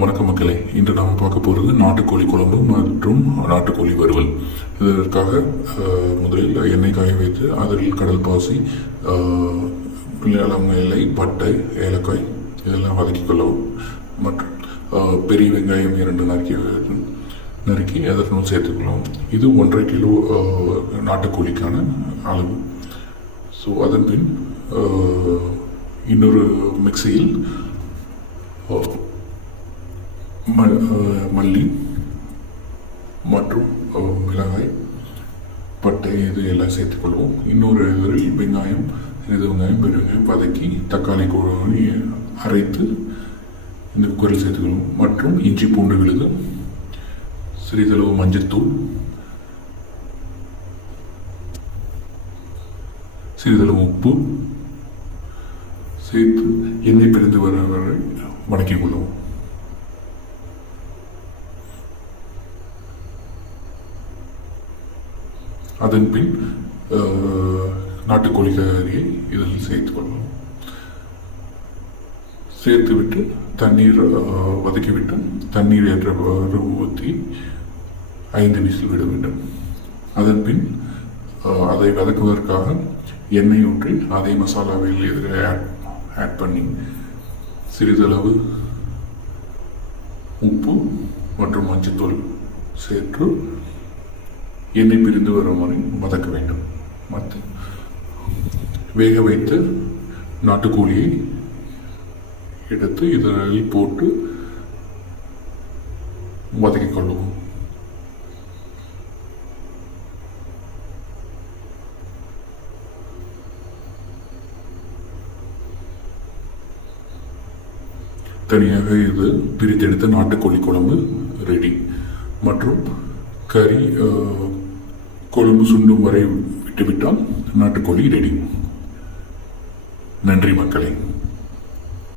வணக்கம் மக்களே, இன்று நாம் பார்க்க போகிறது நாட்டுக்கோழி குழம்பு மற்றும் நாட்டுக்கோழி வறுவல். இதற்காக முதலில் எண்ணெய் காய வைத்து அதில் கடல் பாசி, இளம் இலை, பட்டை, ஏலக்காய் இதெல்லாம் வதக்கி கொள்ளவும். மற்றும் பெரிய வெங்காயம் 2 நறுக்கி அதற்குள் சேர்த்துக்கொள்ளவும். இது 1.5 கிலோ நாட்டுக்கோழிக்கான அளவு. ஸோ அதன் பின் இன்னொரு மிக்சியில் மல்லி மற்றும் மிளகாய், பட்டை இது எல்லாம் சேர்த்துக்கொள்வோம். இன்னொரு இதில் வெங்காயம், சிறிது வெங்காயம், பெரிய வெங்காயம் வதக்கி தக்காளி அரைத்து இந்த குக்கரில் சேர்த்துக்கொள்வோம். மற்றும் இஞ்சி பூண்டு விழுது, சிறிதளவு மஞ்சத்தூள், சிறிதளவு உப்பு சேர்த்து எண்ணெய் பிரிந்து வர வரை வதக்கிக் கொள்வோம். அதன் பின் நாட்டுக்கோழி கறியை இதில் சேர்த்துக்கொள்ளலாம். சேர்த்துவிட்டு தண்ணீர் வதக்கிவிட்டு தண்ணீர் ஏற்றவாறு ஊற்றி 5 விசில் விட வேண்டும். அதன் பின் அதை வதக்குவதற்காக எண்ணெய் ஊற்றி அதை மசாலாவில் எதிரே ஆட் பண்ணி சிறிதளவு உப்பு மற்றும் மஞ்சத்தூள் சேர்த்து எண்ணெய் பிரிந்து வரும் வரை வதக்க வேண்டும். மற்ற வேக வைத்து நாட்டுக்கோழியை எடுத்து இதில் போட்டு வதக்கிக் கொள்ளுவோம். தனியாக இது பிரித்தெடுத்த நாட்டுக்கோழி குழம்பு ரெடி. மற்றும் கறி கொழும்பு சுண்டும் வரை விட்டுவிட்டால் நாட்டுக்கோழி ரெடி. நன்றி மக்களே.